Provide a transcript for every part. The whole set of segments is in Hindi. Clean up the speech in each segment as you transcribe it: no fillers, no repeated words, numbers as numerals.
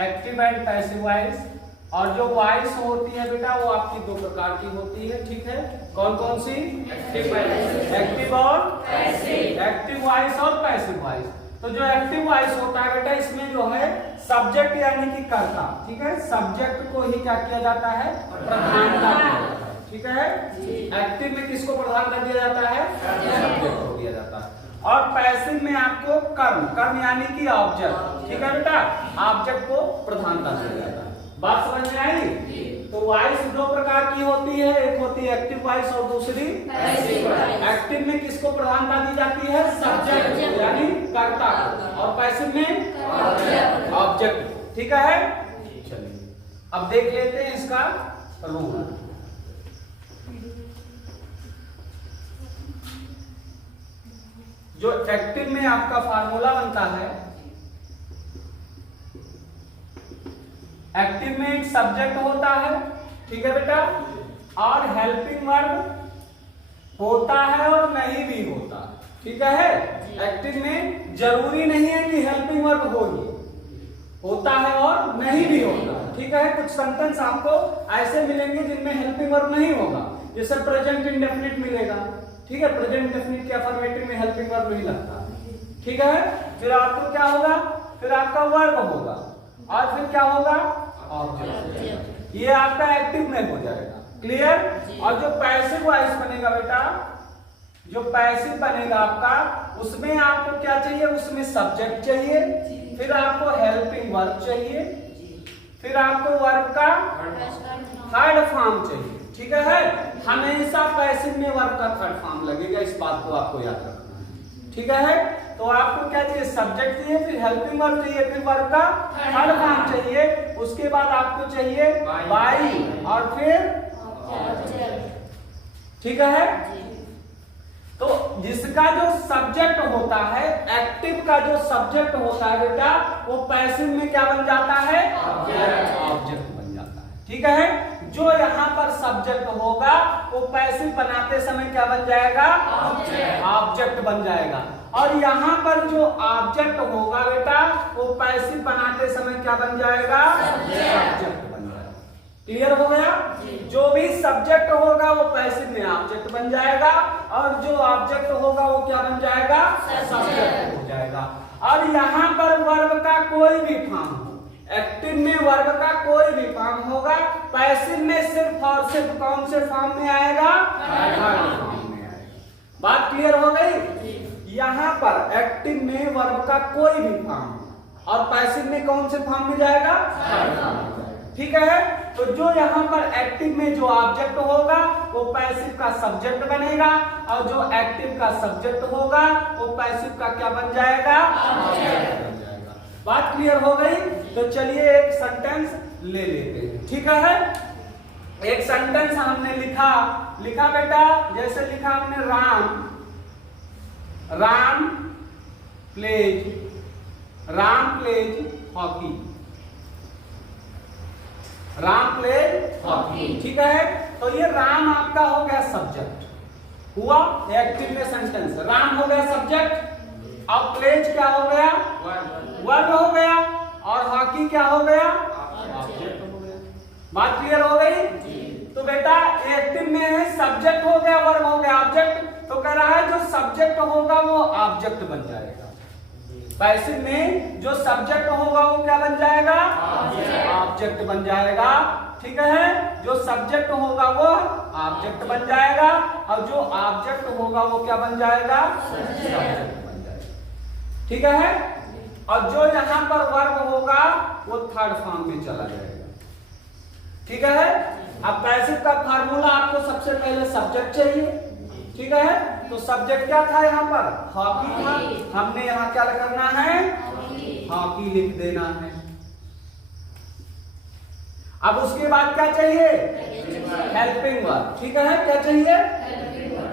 Active and passive voice. और जो वॉइस होती है बेटा वो आपकी दो प्रकार की होती है, ठीक है। कौन कौन सी? एक्टिव और पैसिव। एक्टिव वॉइस और पैसिव वॉइस। तो जो एक्टिव वॉइस होता है बेटा इसमें जो है सब्जेक्ट यानी कि कर्ता, ठीक है, सब्जेक्ट को ही क्या किया जाता है? प्रधानता दिया जाता है, ठीक है। एक्टिव में किसको प्रधानता दिया जाता है? सब्जेक्ट को दिया जाता है। और पैसिव में आपको कर्म, कर्म यानी कि ऑब्जेक्ट, ठीक है बेटा, ऑब्जेक्ट को प्रधानता दिया जाता है। बात समझ में आई? तो वॉइस दो प्रकार की होती है, एक होती है एक्टिव वॉइस और दूसरी पैसिव वॉइस। एक्टिव में किसको प्रधानता दी जाती है? सब्जेक्ट यानी कर्ता को, और पैसिव में ऑब्जेक्ट, ठीक है। चलिए अब देख लेते हैं इसका रूल। जो एक्टिव में आपका फार्मूला बनता है, एक्टिव में एक सब्जेक्ट होता है, ठीक है बेटा, और हेल्पिंग वर्ब होता है और नहीं भी होता, ठीक है। एक्टिव में जरूरी नहीं है कि हेल्पिंग वर्ब होता है और नहीं भी होता, ठीक है। कुछ सेंटेंस आपको ऐसे मिलेंगे जिनमें हेल्पिंग वर्ब नहीं होगा, जैसे प्रेजेंट इंडेफिनिट मिलेगा, ठीक है। प्रेजेंट इंडेफिनिट के अफर्मेटिव में हेल्पिंग वर्ब नहीं लगता, ठीक है। फिर आपको क्या होगा? फिर आपका वर्ब होगा और फिर क्या होगा? ऑब्जेक्ट। ये आपका एक्टिव में हो जाएगा, क्लियर। और जो पैसिव वॉइस बनेगा बेटा, जो पैसिव बनेगा आपका, उसमें आपको क्या चाहिए? उसमें सब्जेक्ट चाहिए, फिर आपको हेल्पिंग वर्ब चाहिए, फिर आपको वर्ब का थर्ड फॉर्म चाहिए, ठीक है। हमेशा पैसिव में वर्ब का थर्ड फॉर्म लगेगा, इस बात को आपको याद रखना है, ठीक है। तो आपको क्या चाहिए? सब्जेक्ट चाहिए, फिर हेल्पिंग वर्ब चाहिए, फिर वर्ब का थर्ड फॉर्म चाहिए, उसके बाद आपको चाहिए बाई और फिर, ठीक है। तो जिसका जो सब्जेक्ट होता है, एक्टिव का जो सब्जेक्ट होता है बेटा, वो पैसिव में क्या बन जाता है? ऑब्जेक्ट बन जाता है, ठीक है। जो यहाँ पर सब्जेक्ट होगा वो पैसिव बनाते समय क्या बन जाएगा? ऑब्जेक्ट बन जाएगा। और यहाँ पर जो ऑब्जेक्ट होगा बेटा, वो पैसिव बनाते समय क्या बन जाएगा? सब्जेक्ट बन जाएगा। क्लियर हो गया? जो भी सब्जेक्ट होगा वो पैसिव में ऑब्जेक्ट बन जाएगा, और जो ऑब्जेक्ट होगा वो क्या बन जाएगा? सब्जेक्ट हो जाएगा। और यहाँ पर वर्ब का कोई भी फॉर्म हो, एक्टिव में वर्ब का कोई भी फॉर्म होगा, पैसिव में सिर्फ और सिर्फ कौन से फॉर्म में आएगा? थर्ड फॉर्म में आएगा। बात क्लियर हो गई? यहाँ पर एक्टिव में वर्ब का कोई भी फॉर्म और पैसिव में कौन से फॉर्म में जाएगा? थर्ड फॉर्म में जाएगा, ठीक है। तो जो यहाँ पर एक्टिव में जो ऑब्जेक्ट होगा वो पैसिव का सब्जेक्ट बनेगा, और जो एक्टिव का सब्जेक्ट होगा वो पैसिव का क्या बन जाएगा? ऑब्जेक्ट बन जाएगा। बात क्लियर हो गई? तो चलिए एक सेंटेंस ले लेते हैं, ठीक है। एक सेंटेंस हमने लिखा बेटा, जैसे लिखा हमने Ram pledge hockey, Ram pledge hockey, ठीक है। तो ये राम आपका हो गया सब्जेक्ट हुआ, एक्टिव में सेंटेंस राम हो गया सब्जेक्ट, और प्लेज क्या हो गया? वर्ब हो गया, और हॉकी क्या हो गया? ऑब्जेक्ट हो गया। बात क्लियर हो गई? तो बेटा एक्टिव में है सब्जेक्ट हो गया, वर्ब हो गया, ऑब्जेक्ट। तो कह रहा है जो सब्जेक्ट होगा वो ऑब्जेक्ट बन जाएगा, पैसिव में जो सब्जेक्ट होगा वो क्या बन जाएगा? ऑब्जेक्ट बन जाएगा, ठीक है। जो सब्जेक्ट होगा वो ऑब्जेक्ट बन जाएगा, और जो ऑब्जेक्ट होगा वो क्या बन जाएगा? सब्जेक्ट बन जाएगा, ठीक है। और जो यहाँ पर वर्ब होगा वो थर्ड फॉर्म में चला जाएगा, ठीक है। अब पैसिव का फार्मूला आपको सबसे पहले सब्जेक्ट चाहिए, ठीक है। तो सब्जेक्ट क्या था? यहाँ पर हॉकी था, हमने यहाँ क्या करना है? हॉकी लिख देना है। अब उसके बाद क्या चाहिए? हेल्पिंग वर्ब, ठीक है। क्या चाहिए?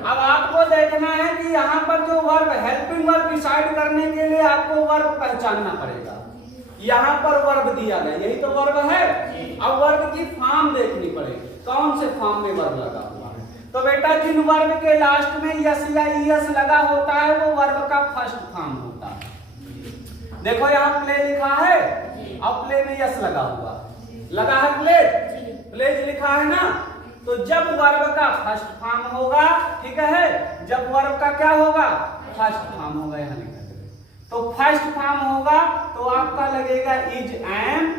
अब आपको देखना है कि यहाँ पर जो वर्ब, हेल्पिंग वर्ब डिसाइड करने के लिए आपको वर्ब पहचानना पड़ेगा। यहाँ पर वर्ब दिया गया, यही तो वर्ब है। अब वर्ब की फॉर्म देखनी पड़ेगी, कौन से फॉर्म में वर्ब लगा हुआ है। तो बेटा जिन वर्ब के लास्ट में यस या ईएस लगा होता है वो वर्ब का फर्स्ट फॉर्म होता है। देखो यहाँ प्ले लिखा है और प्ले में यस लगा हुआ, लगा है प्लेज, प्लेज लिखा है ना। तो जब वर्ब का फर्स्ट फॉर्म होगा, ठीक है, जब वर्ब का क्या होगा, फर्स्ट फॉर्म होगा, यहाँ लिखा है, तो फर्स्ट फॉर्म होगा तो आपका लगेगा इज एम।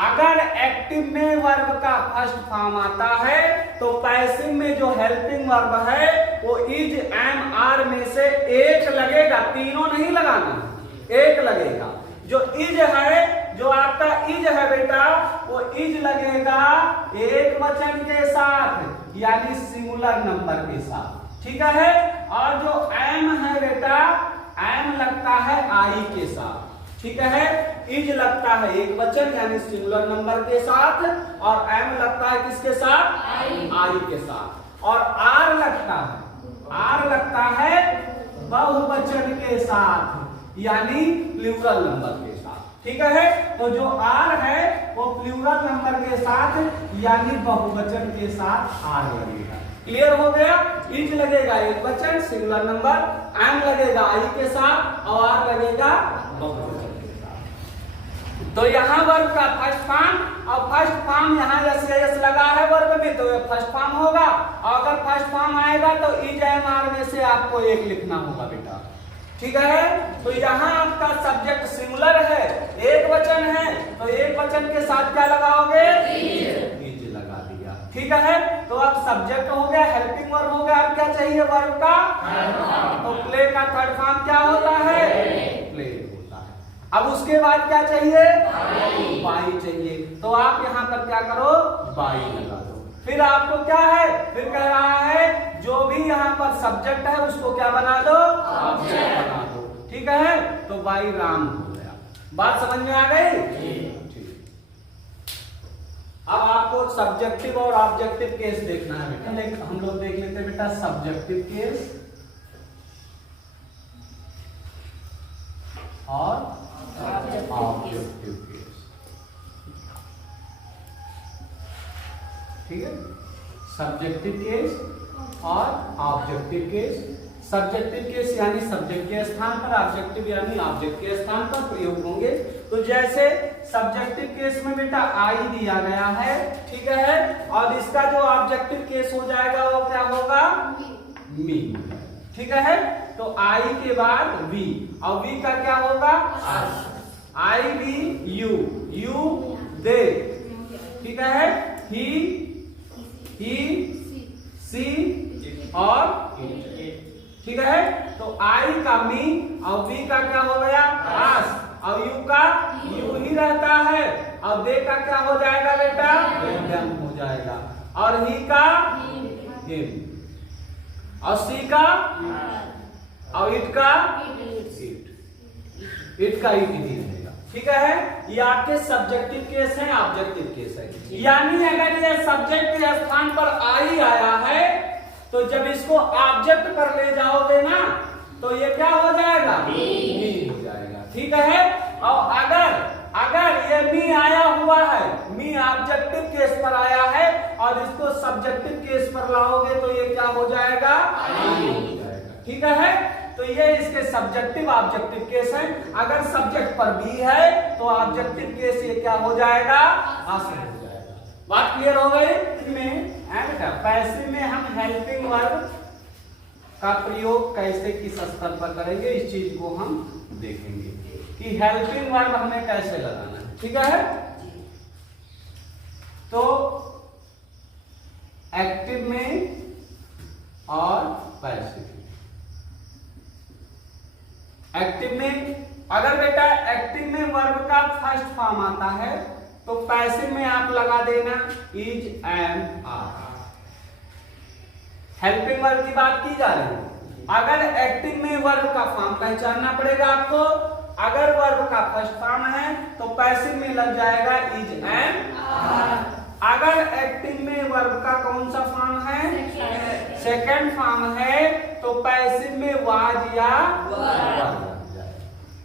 अगर एक्टिव में वर्ब का फर्स्ट फॉर्म आता है तो पैसिव में जो हेल्पिंग वर्ब है वो इज एम आर में से एक लगेगा, तीनों नहीं लगाना, एक लगेगा। जो इज है, जो आपका इज है बेटा, वो इज लगेगा एक वचन के साथ, यानी सिंगुलर नंबर के साथ, ठीक है। और जो एम है बेटा, एम लगता है आई के साथ, ठीक है। इज लगता है एक वचन यानी सिंगुलर नंबर के साथ, और एम लगता है किसके साथ, आई के साथ। और आर लगता है, आर लगता है बहुवचन के साथ, यानी प्लूरल नंबर के साथ, ठीक है। तो जो आर है वो प्लूरल नंबर के साथ यानी बहुवचन के साथ आर लगेगा। क्लियर हो गया। इज लगेगा एक वचन सिंगुलर नंबर, एम लगेगा आई के साथ, और आर लगेगा बहुवचन के साथ। तो यहाँ वर्ब का फर्स्ट फॉर्म, और फर्स्ट फॉर्म यहाँ यस लगा है वर्ब में, तो ये फर्स्ट फॉर्म होगा। और अगर फर्स्ट फॉर्म आएगा तो इज एम आर में से आपको एक लिखना होगा बेटा, ठीक है। तो यहाँ आपका सब्जेक्ट सिंगुलर है, एक वचन है, तो एक वचन के साथ क्या लगाओगे, इज लगा दिया, ठीक है। तो अब सब्जेक्ट हो गया, हेल्पिंग वर्ब हो गया, अब क्या चाहिए वर्ब का, तो प्ले का थर्ड फॉर्म क्या होता है, प्ले होता है। अब उसके बाद क्या चाहिए, बाई चाहिए, तो आप यहाँ पर क्या करो, बाई लगा दो। फिर आपको क्या है, फिर कह रहा है जो भी यहाँ पर सब्जेक्ट है उसको क्या बना दो, ऑब्जेक्ट बना दो, ठीक है। तो बाई राम हो गया। बात समझ में आ गई, ठीक। अब आपको सब्जेक्टिव और ऑब्जेक्टिव केस देखना है बेटा। हम लोग देख लेते हैं बेटा सब्जेक्टिव केस और ऑब्जेक्टिव केस, ठीक है। सब्जेक्टिव केस और ऑब्जेक्टिव केस। सब्जेक्टिव केस यानी सब्जेक्ट के स्थान पर, ऑब्जेक्टिव यानी ऑब्जेक्ट के स्थान पर प्रयोग होंगे। तो जैसे सब्जेक्टिव केस में बेटा आई दिया गया है, ठीक है, और इसका जो ऑब्जेक्टिव केस हो जाएगा वो क्या होगा, मी, ठीक है। तो आई के बाद वी, और वी का क्या होगा, आई वी यू, यू दे, ठीक है, ही सी और इट, ठीक है। तो आई का मी, और वी का क्या हो गया, आस, और यू का यू ही रहता है, और दे का क्या हो जाएगा बेटा, देम हो जाएगा, और ही का हिम, और सी का, और इट का इट का इट ही रहेगा, ठीक है। ये आपके सब्जेक्टिव केस है, ऑब्जेक्टिव केस है। यानी अगर ये सब्जेक्ट के स्थान पर आई आया है तो जब इसको ऑब्जेक्ट पर ले जाओगे ना तो ये क्या हो जाएगा, मी हो जाएगा, ठीक है। और अगर ये मी आया हुआ है, मी ऑब्जेक्टिव केस पर आया है, और इसको सब्जेक्टिव केस पर लाओगे तो ये क्या हो जाएगा, आई हो जाएगा, ठीक है। तो ये इसके सब्जेक्टिव ऑब्जेक्टिव केस है। अगर सब्जेक्ट पर बी है तो ऑब्जेक्टिव केस ये क्या हो जाएगा, आसन हो जाएगा। बात क्लियर हो गई। में पैसिव में हम हेल्पिंग वर्ब का प्रयोग कैसे किस स्तर पर करेंगे, इस चीज को हम देखेंगे कि हेल्पिंग वर्ब हमें कैसे लगाना है, ठीक है। तो एक्टिव में और पैसिव। एक्टिव में अगर बेटा एक्टिव में वर्ब का फर्स्ट फॉर्म आता है तो पैसिव में आप लगा देना is am are. Helping verb की बात की जा रही है। अगर एक्टिव में वर्ब का फॉर्म पहचानना पड़ेगा आपको। अगर वर्ब का फर्स्ट फॉर्म है तो पैसिव में लग जाएगा इज एम आर। अगर एक्टिव में वर्ब का कौन सा फॉर्म है, सेकंड फॉर्म है, तो पैसिव में वाज या वर।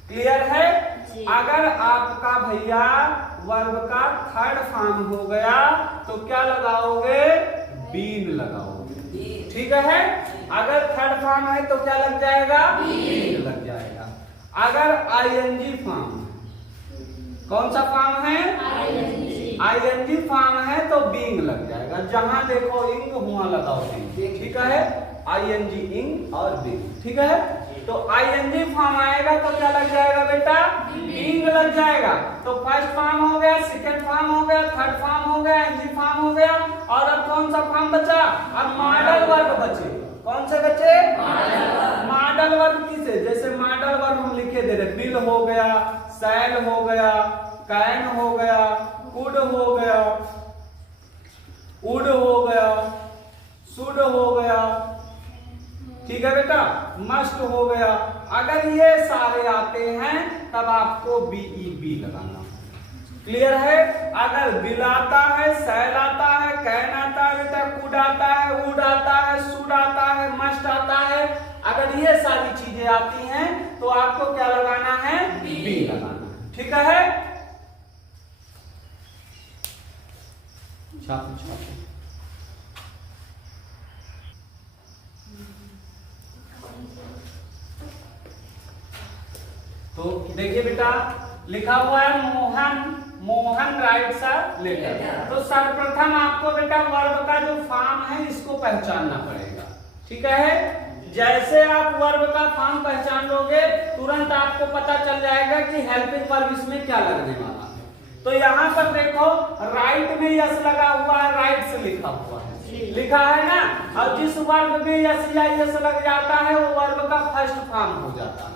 क्लियर है। अगर आपका भैया वर्ब का थर्ड फॉर्म हो गया तो क्या लगाओगे, बीन लगाओगे, ठीक है। अगर थर्ड फॉर्म है तो क्या लग जाएगा, बीन लग जाएगा। अगर आईएनजी फॉर्म कौन सा फॉर्म है? आईएनजी फॉर्म है तो बीइंग लग जाएगा। जहां देखो इंग वहां लगाओ बीइंग, ठीक है? आईएनजी इंग और बीइंग, ठीक है? तो आईएनजी फॉर्म आएगा तो क्या लग जाएगा बेटा? बीइंग लग जाएगा। तो फर्स्ट फॉर्म हो गया, सेकंड फॉर्म हो गया, थर्ड फॉर्म हो गया, एनजी फॉर्म हो गया, और अब कौन सा फॉर्म बचा? अब मॉडल वर्ब बचे। कौन से बचे? मॉडल वर्ब किसे? जैसे मॉडल वर्ब हम लिखे दे रहे, बिल हो गया, सैल हो गया, कैन हो गया, कुड हो गया, उड हो गया, शुड हो गया, ठीक है बेटा? मस्ट हो गया। अगर ये सारे आते हैं तब आपको बीईबी लगाना। क्लियर है? अगर बिल आता है, सैल आता है, कैन आता है बेटा, कुड आता है, उड आता है, शुड आता है, मस्ट आता है, अगर ये सारी चीजें आती हैं तो आपको क्या लगाना है? बी लगाना, ठीक है? छापो। तो देखिए बेटा, लिखा हुआ है मोहन राइट्स अ लेटर। तो सर्वप्रथम आपको बेटा वर्ब का जो फॉर्म है इसको पहचानना पड़ेगा, ठीक है? जैसे आप वर्ब का फॉर्म पहचान लोगे तुरंत आपको पता चल जाएगा कि हेल्पिंग वर्ब इसमें क्या लगने वाला है। तो यहाँ पर देखो राइट में यस लगा हुआ है, राइट्स लिखा हुआ है, लिखा है ना? और जिस वर्ब में यस या यस लग जाता है वो वर्ब का फर्स्ट फॉर्म हो जाता है,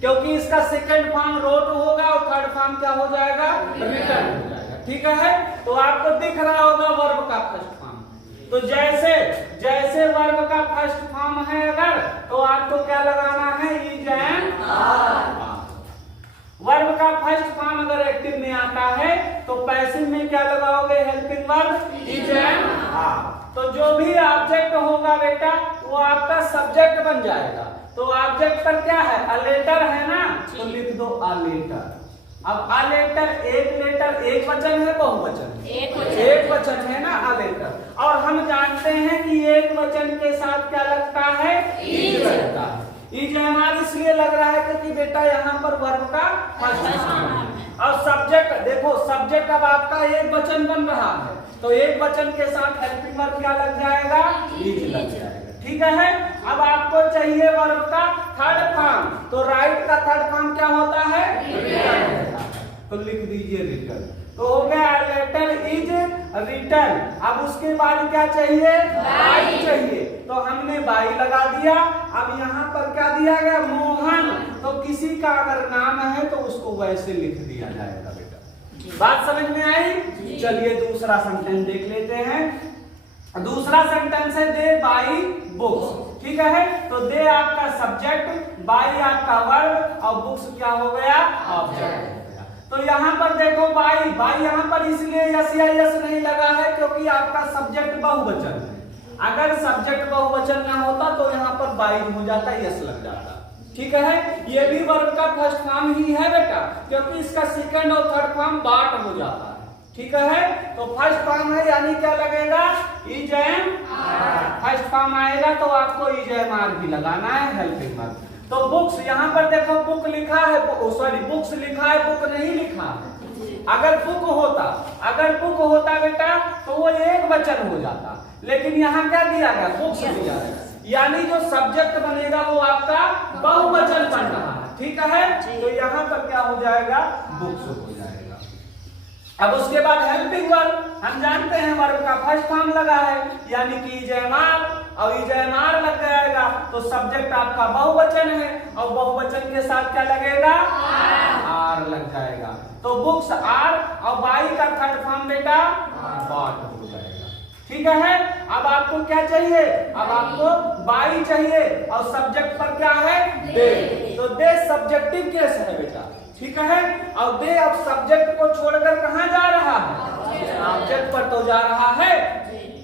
क्योंकि इसका सेकंड फॉर्म रोट होगा और थर्ड फॉर्म क्या हो जाएगा? रिटर्न हो जाएगा, ठीक है? तो आपको दिख रहा होगा वर्ब का फर्स्ट फॉर्म। तो जैसे वर्ब का फर्स्ट फॉर्म है अगर, तो आपको क्या लगाना है? Is and are. वर्ब का फर्स्ट फॉर्म अगर एक्टिव में आता है तो पैसिव में क्या लगाओगे? Helping verb is and are. तो जो भी ऑब्जेक्ट होगा बेटा वो आपका सब्जेक्ट बन जाएगा। तो ऑब्जेक्ट पर क्या है? अ लेटर है ना, तो लिख दो अ लेटर। अब अ लेटर, एक वचन है बहुवचन? एक वचन है ना अ लेटर। और हम जानते हैं कि एक वचन के साथ क्या लगता है? इज लगता है। इज हमारा इसलिए लग रहा है क्योंकि बेटा यहाँ पर वर्ब का फर्स्ट फॉर्म है। और सब्जेक्ट देखो, सब्जेक्ट अब आपका एक वचन बन रहा है तो एक वचन के साथ हेल्पिंग वर्ब क्या लग जाएगा? इज लग जाएगा, ठीक है? अब आपको चाहिए वर्ब का थर्ड फॉर्म। तो राइट का थर्ड फॉर्म क्या होता है? रिटर्न। तो लिख दीजिए रिटर्न। तो हो गया लेटर इज रिटर्न। अब उसके बाद क्या चाहिए? बाई चाहिए। तो हमने बाई लगा दिया। अब यहाँ पर क्या दिया गया? मोहन। तो किसी का अगर नाम है तो उसको वैसे लिख दिया जाएगा बेटा। बात समझ में आई? चलिए दूसरा सेंटेंस देख लेते हैं। दूसरा सेंटेंस है दे बाई बुक्स, ठीक है? तो दे आपका सब्जेक्ट, बाई आपका वर्ब और बुक्स क्या हो गया? ऑब्जेक्ट हो गया। तो यहाँ पर देखो बाई यहाँ पर इसलिए यस या यस नहीं लगा है क्योंकि आपका सब्जेक्ट बहुवचन है। अगर सब्जेक्ट बहुवचन ना होता तो यहाँ पर बाई हो जाता, यस लग जाता, ठीक है? ये भी वर्ब का फर्स्ट फॉर्म ही है बेटा, क्योंकि इसका सेकंड और थर्ड फॉर्म बाट हो जाता है, ठीक है? तो फर्स्ट फॉर्म है यानी क्या लगेगा? Is am are. First form आएगा तो आपको इज एम आर भी लगाना है, हेल्पिंग वर्ब। तो बुक्स, यहाँ पर देखो बुक लिखा है, सॉरी बुक्स लिखा है, बुक नहीं लिखा है। अगर बुक होता बेटा तो वो एक वचन हो जाता, लेकिन यहाँ क्या दिया गया? बुक्स दिया गया, यानी जो सब्जेक्ट बनेगा वो आपका बहुवचन बन रहा है, ठीक है? तो यहाँ पर क्या हो जाएगा? बुक्स हो जाएगा। अब उसके बाद हेल्पिंग वर्ब, हम जानते हैं वर्ब का फर्स्ट फॉर्म लगा है यानी कि इज एम आर, और इज एम आर लग जाएगा तो सब्जेक्ट आपका बहुवचन है और बहुवचन के साथ क्या लगेगा? आर लग जाएगा। तो बुक्स आर और बाई का थर्ड फॉर्म बेटा बॉट हो जाएगा, ठीक है? अब आपको क्या चाहिए? अब आपको बाई चाहिए और सब्जेक्ट पर क्या है? दे। तो दे सब्जेक्टिव केस है बेटा, ठीक है? और दे अब सब्जेक्ट को छोड़कर कहाँ जा रहा है? ऑब्जेक्ट पर तो जा रहा है,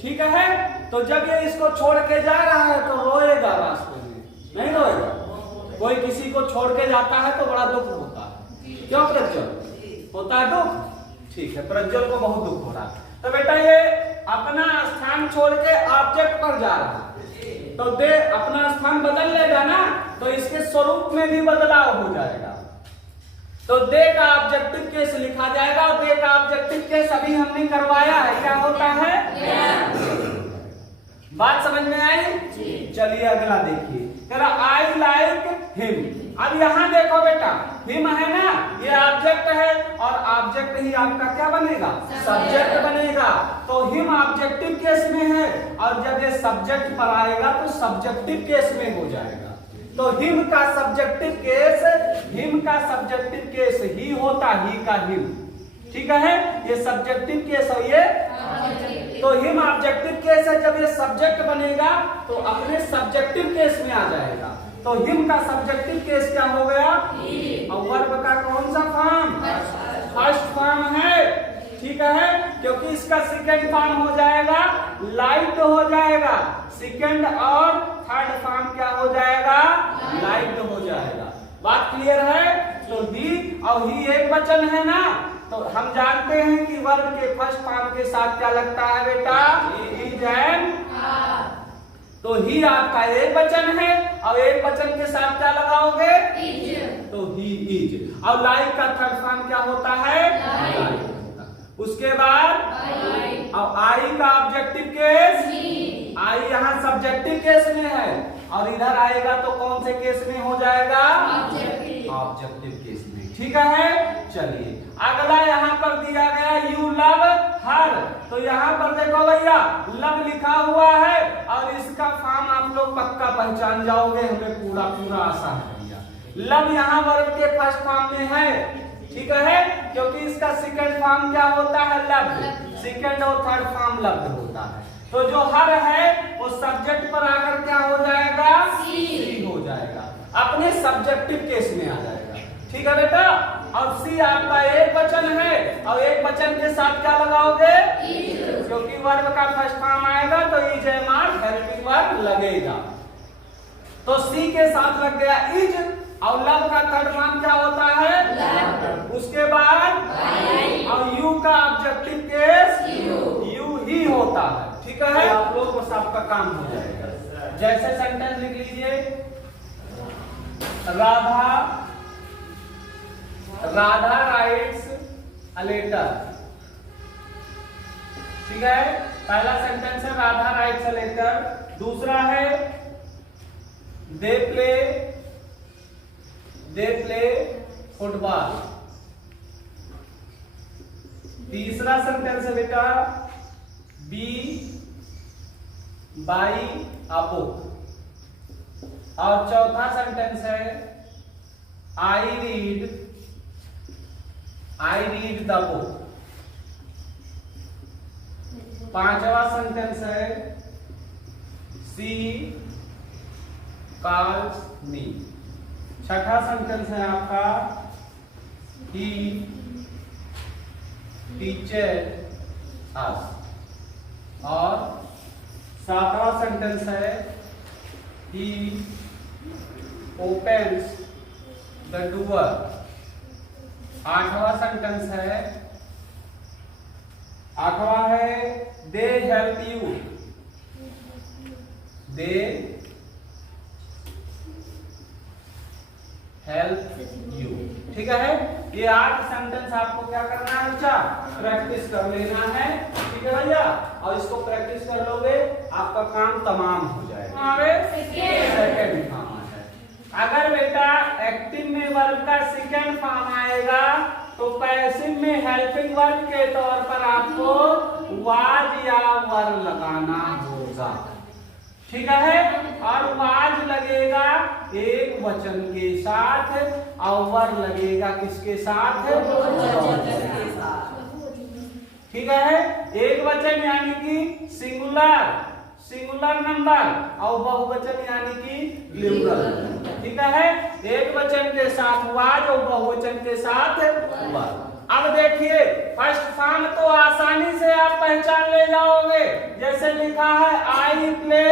ठीक है? तो जब ये इसको छोड़ के जा रहा है तो रोएगा रास्ते में, नहीं रोएगा? कोई किसी को छोड़ के जाता है तो बड़ा दुख होता है, क्यों प्रज्वल? होता है दुख, ठीक है? प्रज्वल को बहुत दुख हो रहा है। तो बेटा ये अपना स्थान छोड़ के ऑब्जेक्ट पर जा रहा है तो दे अपना स्थान बदल लेगा ना, तो इसके स्वरूप में भी बदलाव हो जाएगा। तो दे का ऑब्जेक्टिव केस लिखा जाएगा और दे का ऑब्जेक्टिव केस अभी हमने करवाया है, क्या होता है? बात समझ में आई? चलिए अगला देखिए, कह रहा आई लाइक हिम। अब यहाँ देखो बेटा, हिम है ना, ये ऑब्जेक्ट है और ऑब्जेक्ट ही आपका क्या बनेगा? सब्जेक्ट बनेगा। तो हिम ऑब्जेक्टिव केस में है और जब ये सब्जेक्ट पर आएगा तो सब्जेक्टिव केस में हो जाएगा। तो हिम का सब्जेक्टिव केस, हिम का सब्जेक्टिव केस ही होता, ही का हिम, ठीक है? ये सब्जेक्टिव केस है ये, तो हिम ऑब्जेक्टिव केस है। जब ये सब्जेक्ट बनेगा तो अपने सब्जेक्टिव केस में आ जाएगा। तो हिम का सब्जेक्टिव केस क्या हो गया? और वर्ब का कौन सा फॉर्म? फर्स्ट फॉर्म है, ठीक है? क्योंकि इसका सेकंड फॉर्म हो जाएगा लाइट हो जाएगा, सेकंड और थर्ड फॉर्म क्या हो जाएगा? लाइट हो जाएगा। बात क्लियर है? तो ही और ही एक वचन है ना, तो हम जानते हैं कि वर्ब के फर्स्ट फॉर्म के साथ क्या लगता है बेटा? Is and. तो ही आपका एक वचन है और एक वचन के साथ क्या लगाओगे? इज। तो ही इज। और लाइक का थर्ड फॉर्म क्या होता है? लाइक। उसके बाद और आई का ऑब्जेक्टिव केस, आई यहाँ सब्जेक्टिव केस में है और इधर आएगा तो कौन से केस में हो जाएगा? ऑब्जेक्टिव केस में, ठीक है? चलिए अगला यहाँ पर दिया गया यू लव हर। तो यहाँ पर देखो भैया, लव लिखा हुआ है और इसका फॉर्म आप लोग पक्का पहचान जाओगे, हमें पूरा पूरा आशा है भैया। लव यहाँ वर्ब के फर्स्ट फॉर्म में है, ठीक है? क्योंकि इसका सेकंड फॉर्म क्या होता है? लव्ड। सेकंड और थर्ड फॉर्म लव्ड होता है। तो जो हर है वो सब्जेक्ट पर आकर क्या हो जाएगा? सी हो जाएगा, अपने सब्जेक्टिव केस में आ जाएगा, ठीक है बेटा? और सी आपका एक वचन है और एक वचन के साथ क्या लगाओगे? क्योंकि वर्ब का फर्स्ट फॉर्म आएगा तो is am are helping verb लगेगा। तो सी के साथ लग गया इज और लव का थर्ड फॉर्म क्या होता है? लव। उसके बाद और यू का ऑब्जेक्टिव केस यू ही होता है, ठीक है? आप लोग को सबका काम हो जाएगा। जैसे सेंटेंस लिख लीजिए, राधा राइट्स अ लेटर, ठीक है? पहला सेंटेंस है राधा राइट्स अ लेटर। दूसरा है दे प्ले फुटबॉल। तीसरा सेंटेंस है बेटा बी बाई अ बुक। और चौथा सेंटेंस है आई रीड द बुक। पांचवा सेंटेंस है सी कॉल्स मी। छठा सेंटेंस है आपका ही टीचर्स अस। और सातवां सेंटेंस है ही ओपन्स द डोर। आठवां सेंटेंस है they help you, they help you, ठीक है? ये 8 सेंटेंस आपको क्या करना है बच्चा? प्रैक्टिस कर लेना है, ठीक है भैया? और इसको प्रैक्टिस कर लोगे आपका काम तमाम हो जाएगा। सेकंड फॉर्म है, अगर बेटा एक्टिव में वर्ब का सेकंड फॉर्म आएगा तो पैसिव में हेल्पिंग वर्ब के तौर पर आपको वाज या वर लगाना होगा, ठीक है? और वाज लगेगा एक वचन के साथ और वर लगेगा किसके साथ? ठीक है? एक वचन यानी कि सिंगुलर नंबर और बहुवचन यानी कि प्लूरल, ठीक है? एक वचन के साथ वाज और बहुवचन के साथ वर। अब देखिए फर्स्ट फॉर्म तो आसानी से आप पहचान ले जाओगे। जैसे लिखा है आई प्ले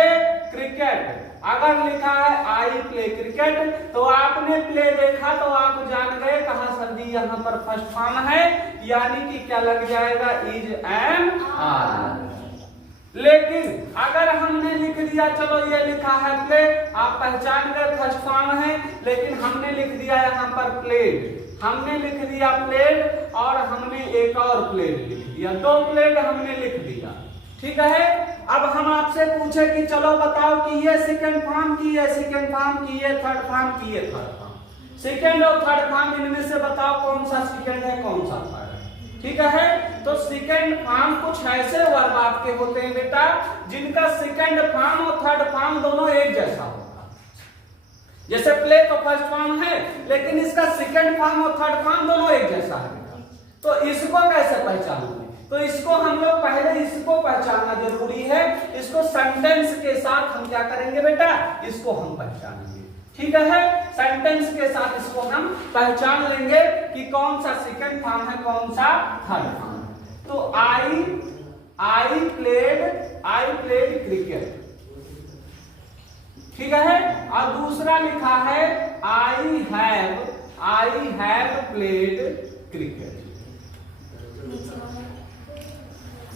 क्रिकेट, अगर लिखा है आई प्ले क्रिकेट तो आपने प्ले देखा तो आप जान गए कहा सर जी यहाँ पर फर्स्ट फॉर्म है, यानी कि क्या लग जाएगा? Is and are. लेकिन अगर हमने लिख दिया, चलो ये लिखा है प्ले, आप पहचान गए फर्स्ट फॉर्म है, लेकिन हमने लिख दिया यहाँ पर प्लेड, हमने लिख दिया प्लेट और हमने एक और प्लेट लिख दिया, 2 प्लेट हमने लिख दिया। ठीक है, अब हम आपसे पूछे कि चलो बताओ कि ये सेकंड फॉर्म की, ये सेकंड फॉर्म की, ये थर्ड फॉर्म की, ये थर्ड फॉर्म। सेकंड और थर्ड फॉर्म इनमें से बताओ कौन सा सेकंड है कौन सा थर्ड है। ठीक है, तो सेकंड फॉर्म कुछ ऐसे वर्ब आपके होते हैं बेटा जिनका सेकंड फॉर्म और थर्ड फॉर्म दोनों एक जैसा होगा। जैसे प्ले तो फर्स्ट फॉर्म है लेकिन इसका सेकंड फॉर्म और थर्ड फॉर्म दोनों एक जैसा है। तो इसको कैसे पहचानोगे? तो इसको हम लोग पहले इसको पहचानना जरूरी है। इसको सेंटेंस के साथ हम क्या करेंगे बेटा, इसको हम पहचानेंगे। ठीक है, सेंटेंस के साथ इसको हम पहचान लेंगे कि कौन सा सेकंड फॉर्म है कौन सा थर्ड फॉर्म है। तो आई प्लेड क्रिकेट। ठीक है, और दूसरा लिखा है आई हैव प्लेड क्रिकेट।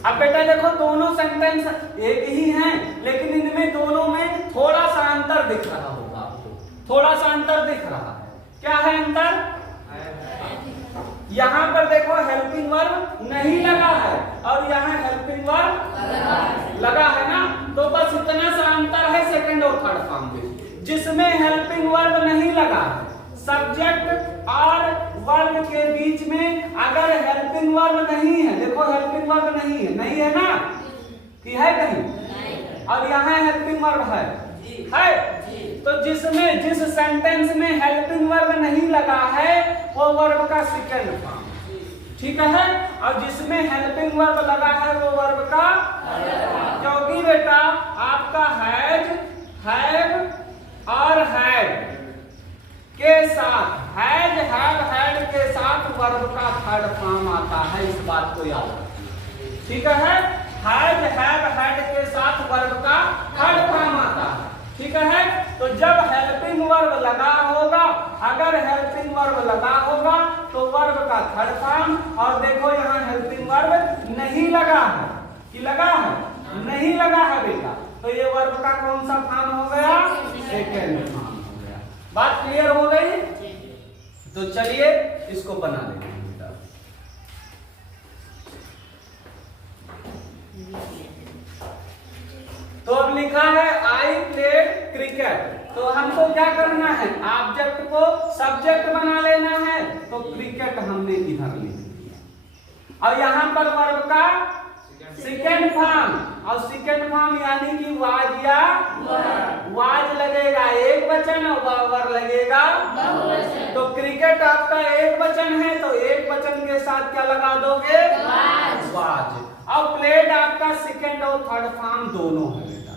अब बेटा देखो दोनों सेंटेंस एक ही हैं लेकिन इनमें दोनों में थोड़ा सा अंतर दिख रहा होगा आपको, थोड़ा सा अंतर दिख रहा है। क्या है अंतर? यहां पर देखो हेल्पिंग वर्ब नहीं लगा है और यहां हेल्पिंग वर्ब लगा है ना, तो बस इतना सा अंतर है सेकंड और थर्ड फॉर्म में। जिसमें हेल्पिंग वर्ब नहीं लगा है, सब्जेक्ट और वर्ब के बीच में अगर हेल्पिंग वर्ब नहीं है, देखो हेल्पिंग वर्ब नहीं है ना, कि है कहीं? और यहाँ हेल्पिंग वर्ब है। तो जिसमें जिस सेंटेंस में हेल्पिंग वर्ब नहीं लगा है वो वर्ब का सेकंड फॉर्म। ठीक है, और जिसमें हेल्पिंग वर्ब लगा है वो वर्ब का, क्योंकि बेटा आपका हैज, हैव और हैड के साथ, हैज हैव हैड के साथ वर्ब का थर्ड फॉर्म आता है। इस बात को याद रखिए। ठीक है, हैज हैव हैड के साथ वर्ब का थर्ड फॉर्म आता है। ठीक है, तो जब हेल्पिंग वर्ब लगा होगा, अगर हेल्पिंग वर्ब लगा होगा तो वर्ब का थर्ड फॉर्म। और देखो यहाँ हेल्पिंग वर्ब नहीं लगा है, कि लगा है? नहीं लगा है बेटा, तो ये वर्ब का कौन सा फॉर्म हो गया? सेकंड फॉर्म हो गया। बात क्लियर हो गई? तो चलिए इसको बना लेंगे बेटा। तो अब लिखा है आई प्लेड क्रिकेट, तो हमको क्या करना है? ऑब्जेक्ट को सब्जेक्ट बना लेना है, तो क्रिकेट हमने इधर लिख दिया। और यहाँ पर वर्ब का सेकेंड फॉर्म, और सेकेंड फॉर्म यानी कि वाज या वाज लगेगा एक वचन और वर लगेगा बहुवचन। तो क्रिकेट आपका एक वचन है तो एक वचन के साथ क्या लगा दोगे? वाज। और प्लेड आपका सेकेंड और थर्ड फॉर्म दोनों है बेटा।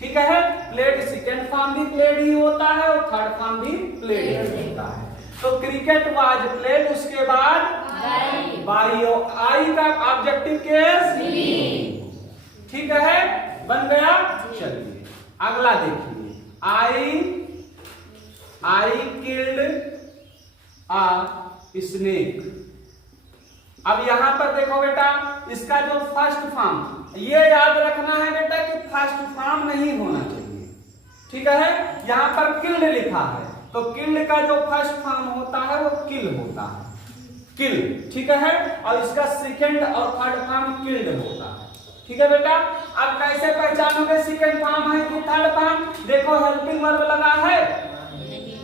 ठीक है, प्लेड सेकेंड फॉर्म भी प्लेड ही होता है और थर्ड फॉर्म भी प्लेड ही होता है। तो क्रिकेट वाज प्लेड, उसके बाद बाई, आई का ऑब्जेक्टिव केस। ठीक है, बन गया। चलिए अगला देखिए, आई किल्ड अ स्नेक। अब यहां पर देखो बेटा, इसका जो फर्स्ट फॉर्म, ये याद रखना है बेटा कि फर्स्ट फॉर्म नहीं होना चाहिए। ठीक है, यहां पर किल्ड लिखा है तो किल्ड का जो फर्स्ट फॉर्म होता है वो किल होता है, किल। ठीक है, और इसका सेकंड और थर्ड फॉर्म किल्ड होता है। ठीक है बेटा, अब कैसे पहचानोगे सेकंड फॉर्म है कि थर्ड फॉर्म? देखो हेल्पिंग वर्ब लगा है,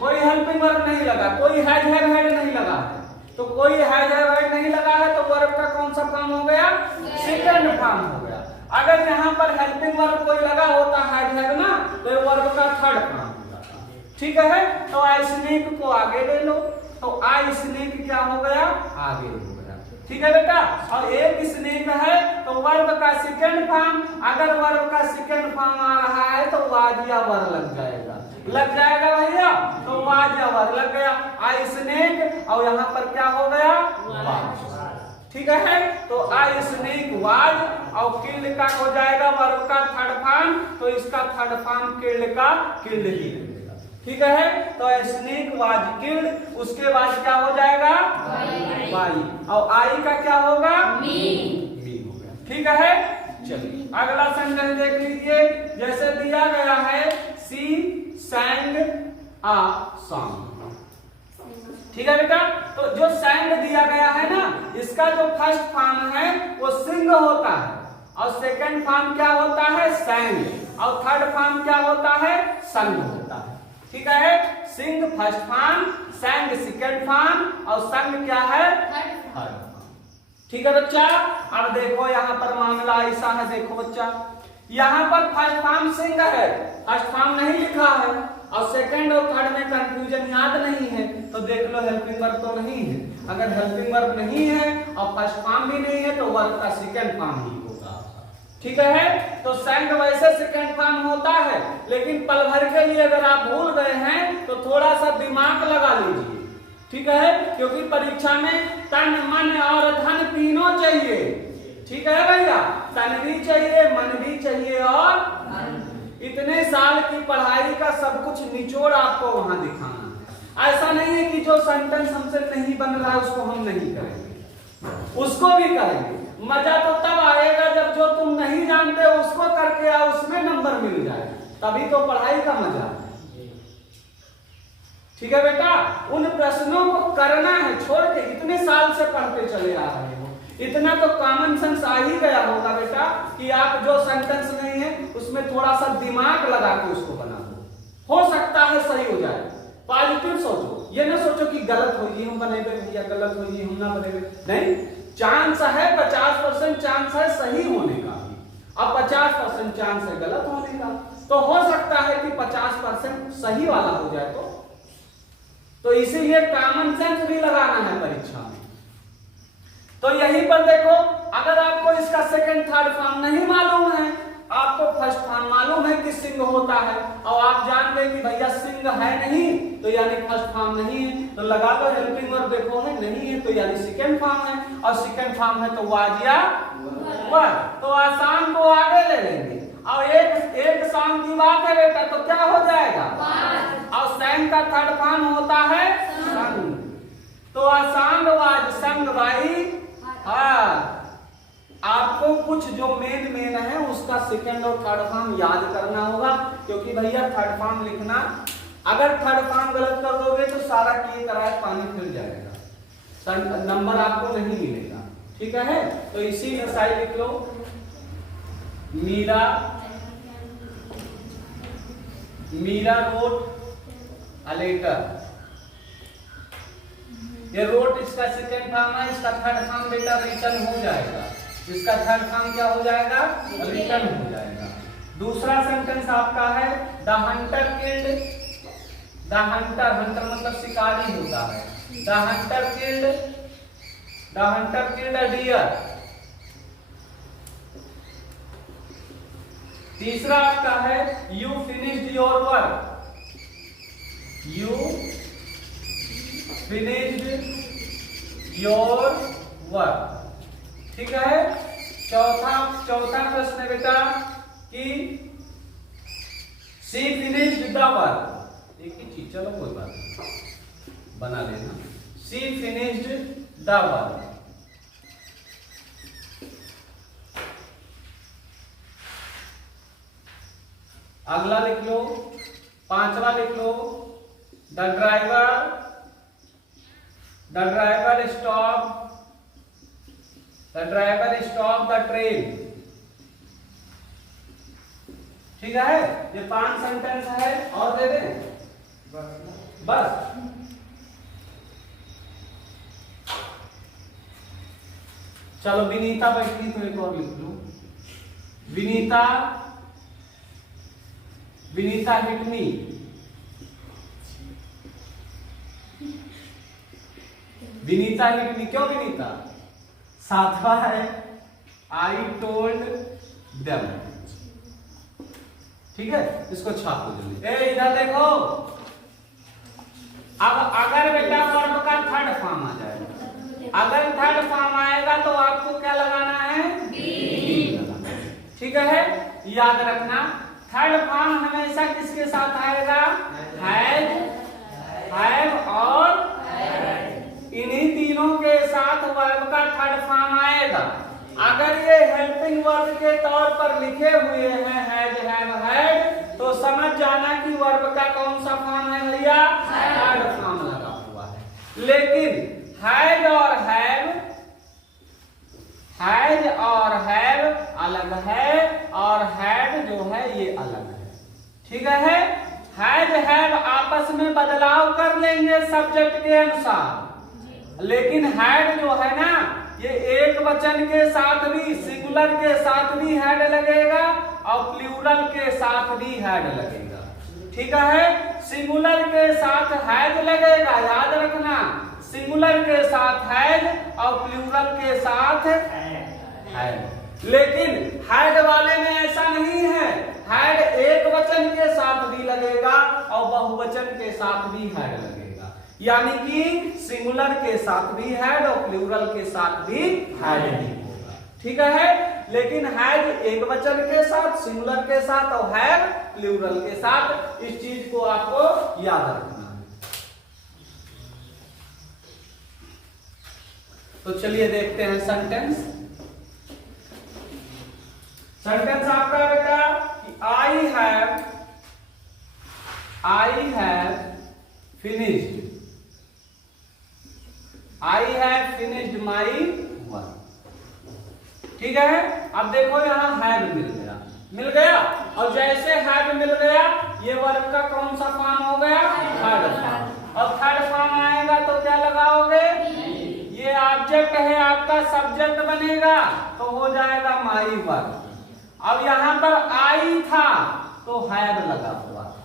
कोई हेल्पिंग वर्ब नहीं लगा, कोई हैज हैव हैड नहीं लगा है। तो कोई हैज हैव हैड नहीं लगा है तो वर्ब का कौन सा फॉर्म हो गया? सेकंड फॉर्म हो गया। अगर यहाँ पर हेल्पिंग वर्ब कोई लगा होता हैज हैव ना, तो ये वर्ब का थर्ड फॉर्म हो जाता। ठीक है, तो आई स्नेक को आगे ले लो, तो आई स्नेक क्या हो गया? आगे हो गया। ठीक है बेटा, और एक स्नेक है तो वर्ब का सेकंड फॉर्म, अगर वर्ब का सेकंड फॉर्म आ रहा है तो वाज या वर लग जाएगा, लग जाएगा भैया। तो वाज या वर लग गया, आई स्नेक, और यहाँ पर क्या हो गया? वाज। ठीक है, तो आई स्नेक वाज, और किल्ड का हो जाएगा वर्ब का थर्ड फॉर्म, तो इसका थर्ड फॉर्म किल्ड का किल्ड ही लगेगा। ठीक है, तो स्नेक वाज किल्ड, उसके बाद क्या हो जाएगा? बाई। और आई का क्या होगा? मी हो गया। ठीक है, चलिए अगला सेंटेंस देख लीजिए। जैसे दिया गया है सी सैंग अ सॉन्ग। ठीक है बेटा। तो जो sang दिया गया है ना, इसका जो फर्स्ट फॉर्म है वो सिंग होता है, और सेकंड फॉर्म क्या होता है, sang, और थर्ड फॉर्म क्या होता है, संग होता है। ठीक है, sing first form, sang second form, और संग क्या है, थर्ड फॉर्म। ठीक है बच्चा। अब देखो यहाँ पर मामला ऐसा है, देखो बच्चा, यहाँ पर फर्स्ट फॉर्म सिंग है, फर्स्ट फॉर्म नहीं लिखा है, और सेकंड और थर्ड में कंफ्यूजन याद नहीं है, तो देख लो हेल्पिंग वर्ब तो नहीं है। अगर हेल्पिंग वर्ब नहीं है और फर्स्ट फॉर्म भी नहीं है तो वर्ब का सेकंड फॉर्म ही होगा। ठीक है, तो sang वैसे सेकंड फॉर्म होता है, लेकिन पल भर के लिए अगर आप भूल गए हैं तो थोड़ा सा दिमाग लगा लीजिए। ठीक है, क्योंकि परीक्षा में तन मन और धन तीनों चाहिए। ठीक है भैया, तन भी चाहिए, मन भी चाहिए, और इतने साल की पढ़ाई का सब कुछ निचोड़ आपको वहां दिखाना है। ऐसा नहीं है कि जो सेंटेंस हमसे नहीं बन रहा है उसको हम नहीं करेंगे, उसको भी करेंगे। मजा तो तब आएगा जब जो तुम नहीं जानते उसको करके आओ, उसमें नंबर मिल जाए, तभी तो पढ़ाई का मजा है। ठीक है बेटा, उन प्रश्नों को करना है, छोड़ के इतने साल से पढ़ते चले आ रहे हो, इतना तो कॉमन सेंस आ ही गया होगा बेटा कि आप जो सेंटेंस नहीं है उसमें थोड़ा सा दिमाग लगा के उसको बना दो, हो सकता है सही हो जाए। पॉजिटिव सोचो, ये ना सोचो कि गलत हो ये हम बनेगे भैया, गलत हो ये हम ना बनेगे, नहीं, चांस है 50% चांस है सही होने का, अब 50% चांस है गलत होने का, तो हो सकता है कि 50% सही वाला हो जाए, तो इसीलिए कॉमन सेंस भी लगाना है परीक्षा में। तो यहीं पर देखो, अगर आपको इसका सेकंड थर्ड फॉर्म नहीं मालूम है, आपको फर्स्ट फॉर्म मालूम है कि सिंग होता है, और आप जान गए कि भैया सिंग है नहीं, तो यानी फर्स्ट फॉर्म नहीं है, तो लगा दो हेल्पिंग वर्ब, देखो है नहीं है तो यानी सेकंड फॉर्म है, और सेकंड फॉर्म है तो वाज या वर, तो आसान को आगे ले लेंगे, और एक शाम की बात है बेटा, तो क्या हो जाएगा, और sang का थर्ड फॉर्म होता है संग, तो आसान वाज संग भाई। हाँ, आपको कुछ जो मेन है उसका सेकंड और थर्ड फॉर्म याद करना होगा, क्योंकि भैया थर्ड फॉर्म लिखना, अगर थर्ड फॉर्म गलत कर दोगे तो सारा किए कराए पानी फिर जाएगा, नंबर आपको नहीं मिलेगा। ठीक है, तो इसी मिसाल लिख लो, मीरा रोट अ लेटर, ये रोट इसका सेकंड फॉर्म है, इसका थर्ड फॉर्म बेटा रिटर्न हो जाएगा, इसका थर्ड फॉर्म क्या हो जाएगा, रिटर्न हो जाएगा। दूसरा सेंटेंस आपका है the hunter killed, the hunter मतलब शिकारी होता है, the hunter killed a deer. तीसरा आपका है you finished your work, you finished your work. ठीक है, चौथा प्रश्न है बेटा कि शी फिनिश्ड द वर्क, एक ही चीज, चलो कोई बात नहीं बना लेना, शी फिनिश्ड द वर्क। अगला लिख लो, पांचवा लिख लो, the driver stop the train. ठीक है, ये 5 सेंटेंस है, और दे दें बस। चलो विनीता बैठी तो एक और लिख लो, Vinita hit me, Vinita hit me, क्यों विनीता? सातवा है आई टोल्ड देम। ठीक है, इसको छापो जल्दी। इधर देखो, अब अगर बेटा वर्ब का थर्ड फॉर्म आ जाएगा, अगर थर्ड फॉर्म आएगा तो आपको क्या लगाना है, बी लगाना है। ठीक है, याद रखना थर्ड फॉर्म हमेशा किसके साथ आएगा, हैव और इन्हीं तीनों के साथ वर्ब का थर्ड फॉर्म आएगा। अगर ये हेल्पिंग वर्ब के तौर पर लिखे हुए हैं हैज, हैव, हैड, तो समझ जाना कि वर्ब का कौन सा फॉर्म है भैया, थर्ड फॉर्म लगा हुआ है। लेकिन हैज और हैव अलग है और हैड जो है ये अलग है। ठीक है, हैज हैव आपस में बदलाव कर लेंगे सब्जेक्ट के अनुसार, लेकिन हैड जो है ना ये एक वचन के साथ भी, सिंगुलर के साथ भी हैड लगेगा और प्लूरल के साथ भी हैड लगेगा। ठीक है, सिंगुलर के साथ हैज लगेगा, याद रखना, सिंगुलर के साथ हैज और प्लूरल के साथ हैड। लेकिन हैड वाले में ऐसा नहीं है, हैड एक वचन के साथ भी लगेगा और बहुवचन के साथ भी हैड लगेगा, यानी कि सिंगुलर के साथ भी हैड और प्लूरल के साथ भी हैड ही होगा। ठीक है, लेकिन हैज एक वचन के साथ, सिंगुलर के साथ और हैव प्लूरल के साथ, इस चीज को आपको याद रखना है। तो चलिए देखते हैं सेंटेंस। सेंटेंस आपका बेटा कि I have finished my work. ठीक है, अब देखो यहां हैव मिल गया और जैसे हैव मिल गया ये वर्ब का कौन सा फॉर्म हो गया, थर्ड फॉर्म। और थर्ड फॉर्म आएगा तो क्या लगाओगे, ये ऑब्जेक्ट है आपका, सब्जेक्ट बनेगा तो हो जाएगा माई वर्क। अब यहां पर आई था तो हैव लगा हुआ था,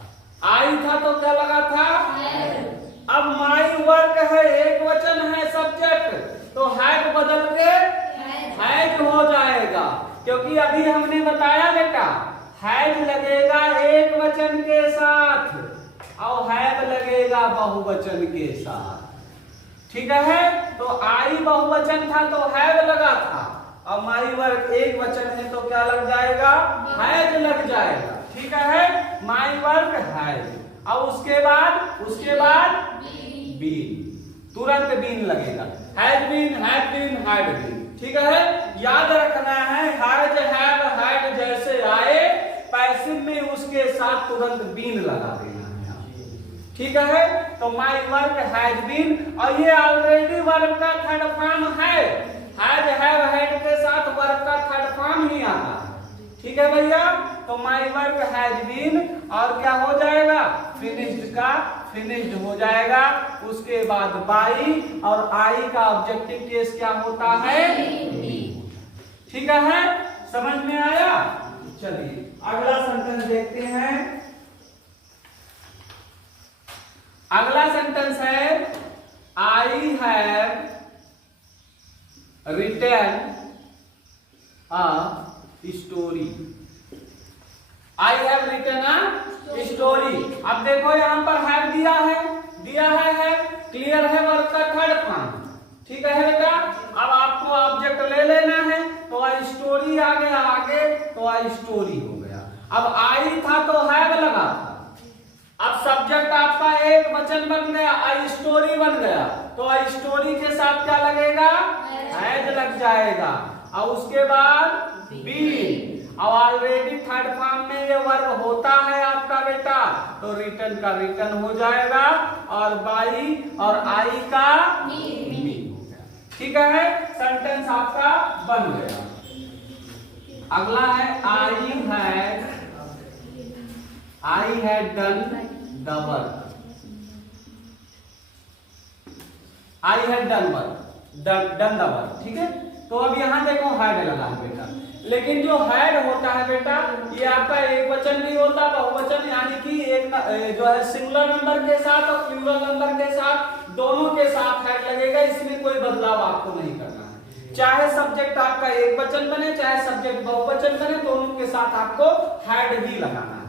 आई था तो क्या लगा था, अब माई वर्क है, एक वचन है सब्जेक्ट, तो हैव बदल के हैज हो जाएगा, क्योंकि अभी हमने बताया बेटा हैज लगेगा एक वचन के साथ और हैव लगेगा बहुवचन के साथ। ठीक है, तो आई बहुवचन था तो हैव लगा था, अब माई वर्क एक वचन है तो क्या लग जाएगा, हैज लग जाएगा। ठीक है, माई वर्क हैज, और उसके बाद बीन, तुरंत बीन लगेगा, has been, had been, had been. ठीक है, याद रखना है हैज हैव हैड जैसे आए पैसिव में उसके साथ तुरंत बीन लगा देना है। ठीक है, तो माई वर्क हैज बीन, और ये ऑलरेडी वर्ब का थर्ड फॉर्म है, हैज हैव हैड के साथ वर्ब का थर्ड फॉर्म ही आता है। ठीक है भैया, तो माई वर्क हैज बीन और क्या हो जाएगा, फिनिश्ड का फिनिश्ड हो जाएगा। उसके बाद बाई और आई का ऑब्जेक्टिव केस क्या होता है, ठीक है, समझ में आया। चलिए अगला सेंटेंस देखते हैं। अगला सेंटेंस है I have written a story. I have written a story. अब देखो यहां पर हैव दिया है क्लियर है वर्ब का थर्ड फॉर्म। ठीक है बेटा, अब आपको ऑब्जेक्ट ले लेना है, तो आई स्टोरी आ गया आगे, तो आई स्टोरी हो गया। अब आई था तो हैव लगा था, अब सब्जेक्ट आपका एक वचन बन गया, आई स्टोरी बन गया, तो आई स्टोरी के साथ क्या लगेगा, हैज लग जाएगा, और उसके बाद बीन, और ऑलरेडी थर्ड फॉर्म में ये वर्ब होता है आपका बेटा, तो रिटर्न का रिटर्न हो जाएगा, और बाई और आई का मीन हो गया। ठीक है, सेंटेंस आपका बन गया। अगला है I had done the work. I had done the work. ठीक है, तो अब यहां देखो हैड लगा है बेटा, लेकिन जो हैड होता है बेटा ये आपका एक वचन नहीं होता, बहुवचन, यानी कि एक जो है सिंगुलर नंबर के साथ और प्लूरल नंबर के साथ, दोनों के साथ हैड लगेगा। इसमें कोई बदलाव आपको नहीं करना है, चाहे सब्जेक्ट आपका एक वचन बने चाहे सब्जेक्ट बहुवचन बने, दोनों के साथ आपको हैड ही लगाना है।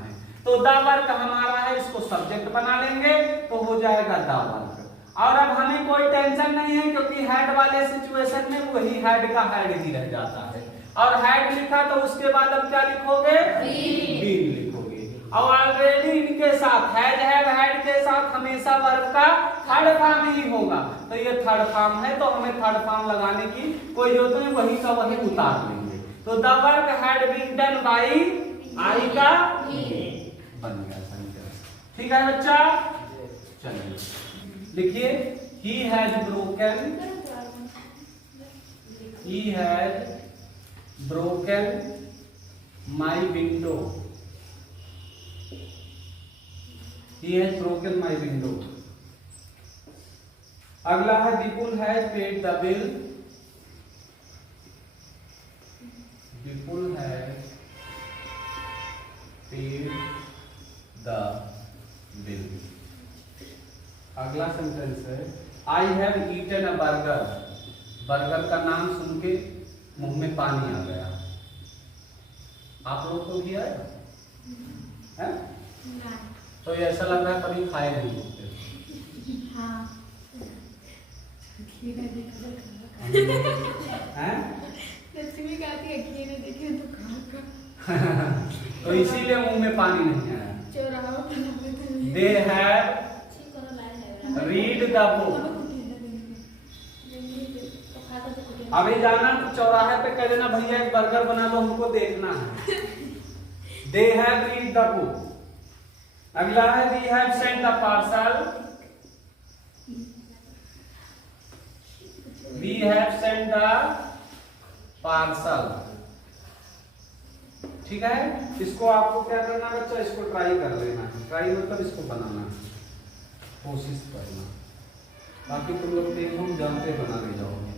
तो द वर्क हमारा है, इसको सब्जेक्ट बना लेंगे तो हो जाएगा द वर्क। और अब हमें कोई टेंशन नहीं है, क्योंकि हैड वाले सिचुएशन में वही हैड का हैड ही रह जाता है, और हैड लिखा तो उसके बाद अब क्या लिखोगे, बीन लिखोगे। और ऑलरेडी इनके साथ हैज हैव हैड के साथ हमेशा वर्ब का थर्ड फॉर्म ही होगा, तो ये थर्ड फॉर्म है, तो हमें थर्ड फॉर्म लगाने की कोई जरूरत नहीं, वही का वही उतार लेंगे। तो the work had been done by I का बन गया सेंटेंस। ठीक है बच्चा, चलिए लिखिए he has broken my window. He has broken my window. अगला है विपुल has paid the bill. Vipul has paid the bill. अगला सेंटेंस है I have eaten a burger. Burger का नाम सुन के मुंह में पानी आ गया। आप लोग को भी आया है? तो ये ऐसा लग रहा है कभी खाए नहीं होते। हैं? तो इसीलिए मुंह में पानी नहीं आया। They have read the book. अभी जाना तो चौराहे पे कह देना भैया एक बर्गर बना लो, हमको देखना है। They have read the book. अगला है we have sent the parcel. We have sent the parcel. ठीक है, इसको आपको क्या करना बच्चा, इसको ट्राई कर लेना। ट्राई मतलब इसको बनाना, कोशिश करना, बाकी तुम लोग देखो जानते बना ले जाओगे।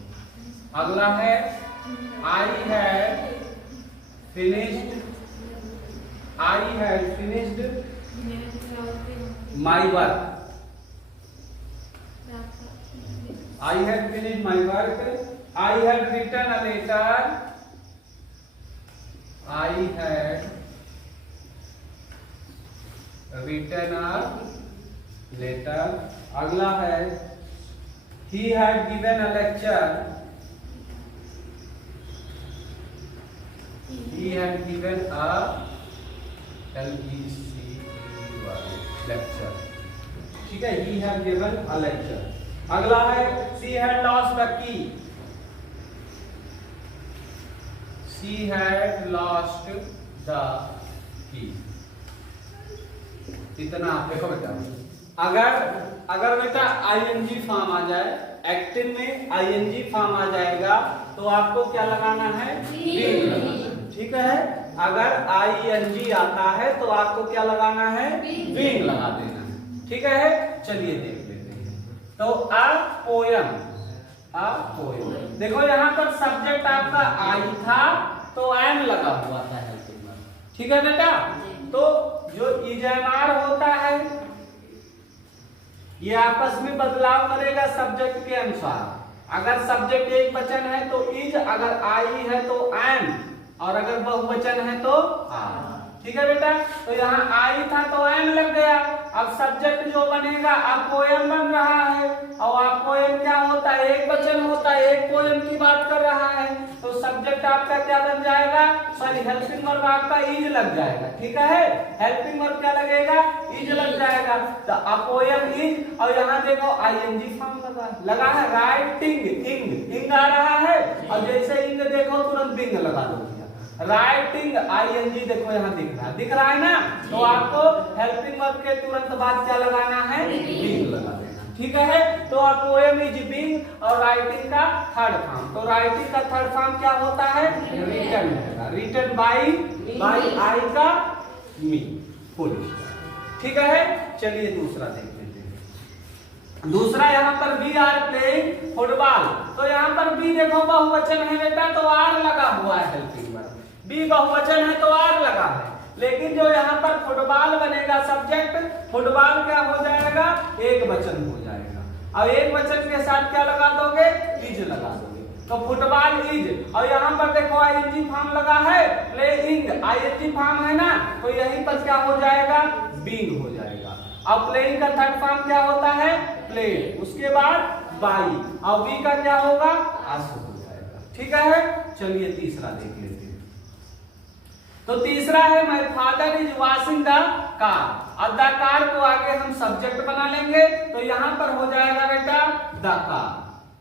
अगला है I had finished my work. I had finished my work. I had written a letter. I had written a letter. अगला है he had given a lecture. He had given a lecture. ठीक है, he had given a lecture. अगला है she had lost the key. She had lost the key. इतना आप देखो बेटा। अगर बेटा ing फॉर्म आ जाए, एक्टिव में ing फॉर्म आ जाएगा तो आपको क्या लगाना है? बींग लगाना। ठीक है, अगर ing आता है तो आपको क्या लगाना है? बींग लगा देना है। ठीक है, चलिए देख लेते हैं। तो अ पोयम, देखो यहाँ पर सब्जेक्ट आपका आई था तो एम लगा हुआ था हेल्पिंग वर्ब। ठीक है बेटा, तो जो इजमार होता है ये आपस में बदलाव करेगा सब्जेक्ट के अनुसार। अगर सब्जेक्ट एक वचन है तो इज, अगर आई है तो एम, और अगर बहुवचन है तो आर। ठीक है बेटा, तो यहाँ आई था तो एम लग गया। अब सब्जेक्ट जो बनेगा अब पोएम बन रहा है, और आप पोएम क्या होता है? एक वचन होता है, एक पोएम की बात कर रहा है, तो सब्जेक्ट आपका क्या बन जाएगा? सॉरी, हेल्पिंग वर्ब आपका इज लग जाएगा। ठीक है, हेल्पिंग वर्ब क्या लगेगा? इज लग जाएगा। तो अ पोएम इज, और यहाँ देखो आईएनजी फॉर्म लगा है, राइटिंग इंग आ रहा है, और जैसे इंग देखो तुरंत बिंग लगा दो। राइटिंग आईएनजी देखो यहाँ दिख रहा है ना, तो आपको हेल्पिंग वर्ब के तुरंत बाद क्या लगाना है? बीइंग लगा देना। ठीक है, तो आप पोएम इज बीइंग, और राइटिंग का थर्ड फॉर्म, तो राइटिंग का थर्ड फॉर्म क्या होता है? रिटन है, रिटन बाई आई का मी फुल। ठीक है, चलिए दूसरा देख लेते हैं। दूसरा यहाँ पर वी आर प्लेइंग फुटबॉल, तो यहाँ पर वी देखो बहुवचन है बेटा, तो आर लगा हुआ है हेल्पिंग वर्ब। बी बहुवचन है तो आर लगा है, लेकिन जो यहाँ पर फुटबॉल बनेगा सब्जेक्ट, फुटबॉल क्या हो जाएगा? एक वचन हो जाएगा। अब एक वचन के साथ क्या लगा दोगे? इज लगा दोगे, तो फुटबॉल इज। और यहाँ पर देखो आईएनजी फॉर्म लगा है, प्लेइंग आईएनजी फॉर्म है ना, तो यहीं पर क्या हो जाएगा? बीइंग हो जाएगा। अब प्लेइंग का थर्ड फॉर्म क्या होता है? प्लेड, उसके बाद बाई, और बी का क्या होगा? आंसू हो जाएगा। ठीक है, चलिए तीसरा देख लेते हैं। तो तीसरा है my father is washing the car, और द कार को आगे हम सब्जेक्ट बना लेंगे, तो यहाँ पर हो जाएगा बेटा द कार।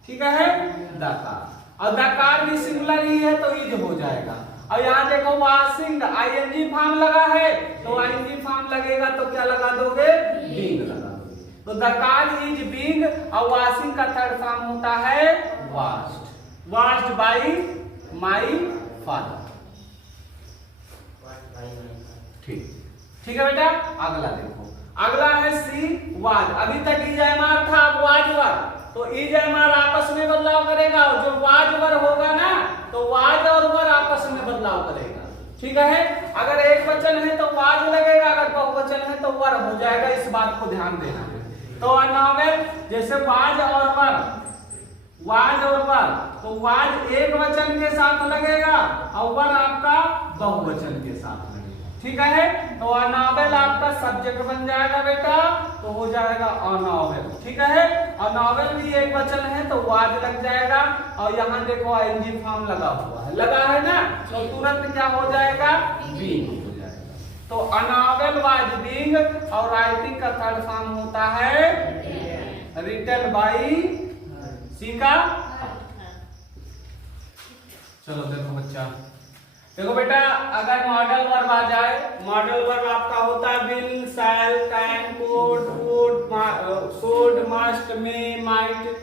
ठीक है, द कार, और द कार भी सिंगुलर ही है तो इज हो जाएगा। और यहाँ देखो वॉशिंग आईएनजी फॉर्म लगा है, तो आईएनजी फॉर्म लगेगा तो क्या लगा दोगे? बीइंग लगा दोगे। तो द कार इज बिग और वॉशिंग का थर्ड फॉर्म होता है washed. Washed by my father. ठीक है बेटा। अगला देखो, अगला है सी वाज। अभी तक इज एमआर था, अब वाज वर। तो इज एमआर आपस में बदलाव करेगा, और जो वाज वर होगा ना तो वाज और वर आपस में बदलाव करेगा। ठीक है। अगर एक वचन है तो वाज लगेगा, अगर बहुवचन है तो वर हो जाएगा। इस बात को ध्यान देना है। तो नॉवेल जैसे वाज और वर, वाज और वर, तो वाज एक वचन के साथ लगेगा और वर आपका बहुवचन के साथ लगेगा। ठीक है। तो अनॉवेल आपका सब्जेक्ट बन जाएगा बेटा, तो हो जाएगा अनॉवेल। ठीक है। अनॉवेल भी एक वचन है तो वाज लग जाएगा, और यहाँ देखो आईएनजी फॉर्म लगा हुआ है, लगा है ना, तो तुरंत क्या हो जाएगा, बीइंग हो जाएगा। तो अनॉवेल वाज बीइंग, और राइटिंग का थर्ड फॉर्म होता है रिटन बाई सी का। चलो देखो बच्चा, देखो बेटा, अगर मॉडल वर्ब आ जाए, मॉडल वर्ब आपका होता है will, shall, can, could, would, should, must, may, might.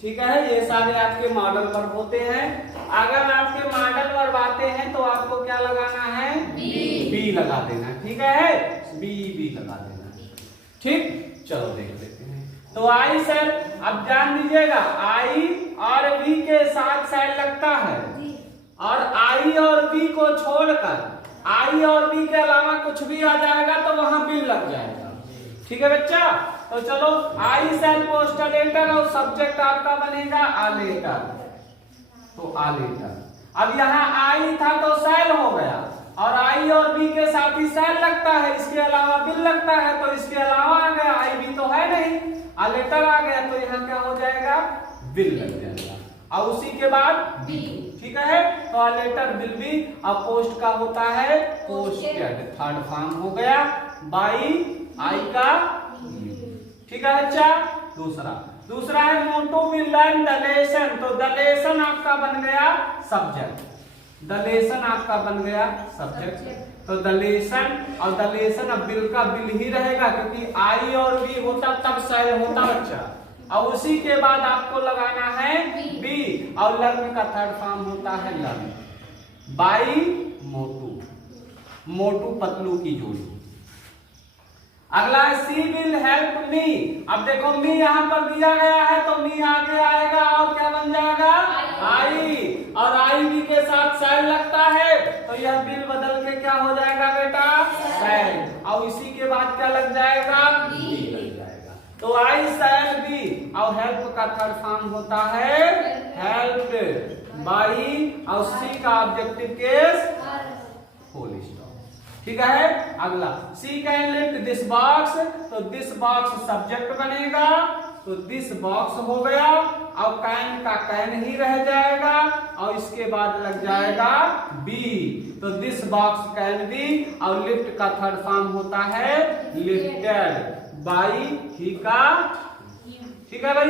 ठीक है। ये सारे आपके मॉडल वर्ब होते हैं। अगर आपके मॉडल वर्ब आते हैं तो आपको क्या लगाना है, बी लगा देना। ठीक है। बी लगा देना। ठीक। चलो देख लेते हैं। तो आई शैल, अब ध्यान दीजिएगा, आई और बी के साथ शैल लगता है, और आई और बी को छोड़कर आई और बी के अलावा कुछ भी आ जाएगा तो वहां बिल लग जाएगा। ठीक है बच्चा। तो चलो, आई शैल पोस्ट अ लेटर, और सब्जेक्ट आपका बनेगा आ लेटर। तो आ लेटर। अब यहाँ आई था तो शैल हो गया, और आई और बी के साथ ही शैल लगता है, इसके अलावा बिल लगता है, तो इसके अलावा आ गया, आई बी तो है नहीं, आ लेटर आ गया, तो यहाँ क्या हो जाएगा, बिल लग जाएगा, और उसी के बाद बी। ठीक है। तो लेटर बिल बी। अब पोस्ट का होता है पोस्टेड, थर्ड फॉर्म हो गया बाई आई का। ठीक है बच्चा। दूसरा है मोटू विल लर्न द लेसन। तो द लेसन आपका बन गया सब्जेक्ट, द लेसन आपका बन गया सब्जेक्ट। तो द लेसन, और द लेसन अब बिल का बिल ही रहेगा, क्योंकि आई और बी होता तब शैल होता बच्चा, और उसी के बाद आपको लगाना है बी, और लर्न का थर्ड फॉर्म होता है लर्न बाई मोटू। मोटू पतलू की जोड़ी। अगला है सी विल हेल्प मी। अब देखो मी यहाँ पर दिया गया है तो मी आगे आएगा और क्या बन जाएगा, आई, और आई बी के साथ शैल लगता है तो यह बिल बदल के क्या हो जाएगा बेटा, शैल, और इसी के बाद क्या लग जाएगा, बी लग जाएगा। तो आई शैल बी, और हेल्प का थर्ड फॉर्म होता है हेल्प बाई, और सी का ऑब्जेक्टिव केस फुल स्टॉप। ठीक है। अगला सी कैन लिफ्ट दिस बॉक्स। तो दिस बॉक्स सब्जेक्ट बनेगा, तो दिस बॉक्स हो गया, और कैन का कैन ही रह जाएगा, और इसके बाद लग जाएगा बी। तो दिस बॉक्स कैन बी, और लिफ्ट का थर्ड फॉर्म होता है लिफ्टेड बाई ही का। ठीक है भैया।